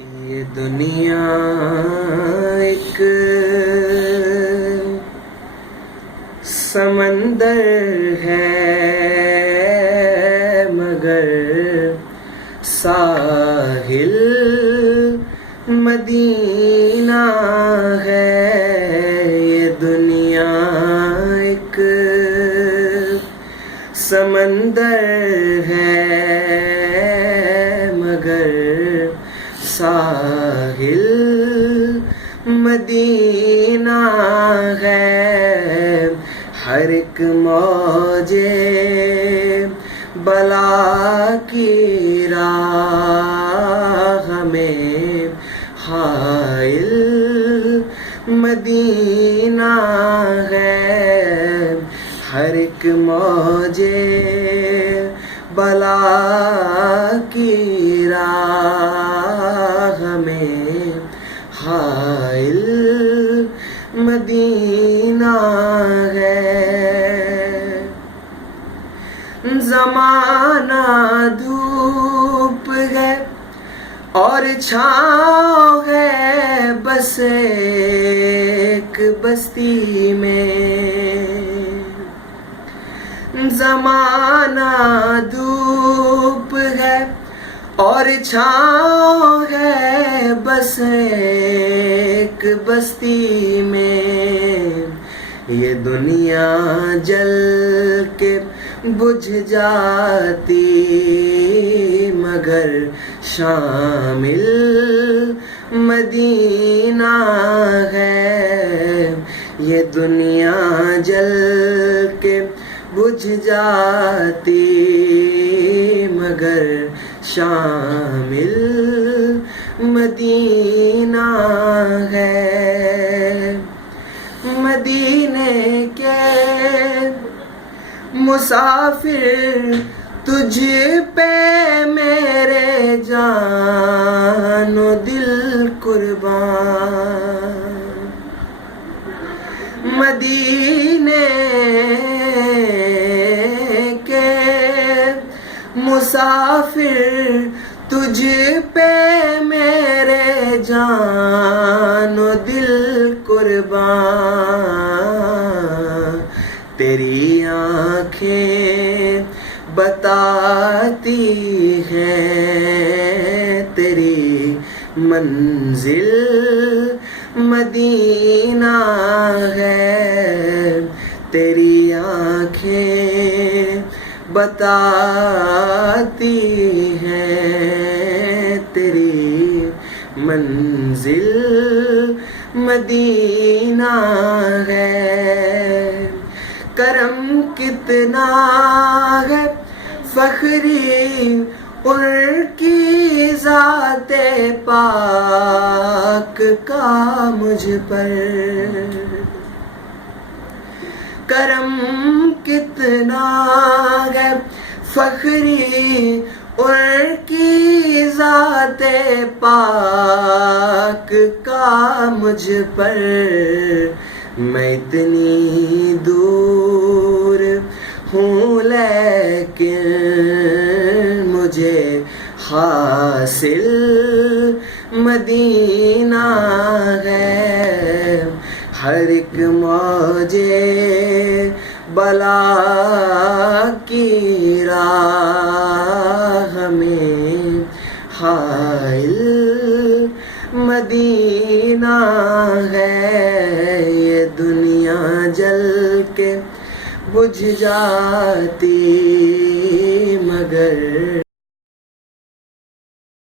یہ دنیا ایک سمندر ہے مگر ساحل مدینہ ہے. یہ دنیا ایک سمندر ہے مگر ساحل مدینہ ہے. ہر ایک موج بلا کی راہ میں حائل مدینہ ہے. ہر ایک موج بلا کی راہ میں حائل مدینہ ہے. زمانہ دھوپ ہے اور چھاؤں ہے بس ایک بستی میں. زمانہ دھوپ ہے اور چھاؤں ہے بس ایک بستی میں. یہ دنیا جل کے بجھ جاتی مگر شامل مدینہ ہے. یہ دنیا جل کے بجھ جاتی مگر شامل مدینہ ہے. مدینے کے مسافر تجھ پہ میرے جان و دل قربان. مدینے کے مسافر تجھ پہ میرے جان و دل قربان. تیری آنکھیں بتاتی ہیں تیری منزل مدینہ ہے. تیری آنکھیں بتاتی ہیں تیری منزل مدینہ ہے. کرم کتنا ہے فخری ان کی ذات پاک کا مجھ پر. کرم کتنا ہے فخری ان کی ذات پاک کا مجھ پر. میں اتنی دور ہوں لیکن مجھے حاصل مدینہ ہے. ہر ایک موج بلا کی راہ میں حائل مدینہ ہے. یہ دنیا جل کے بجھ جاتی مگر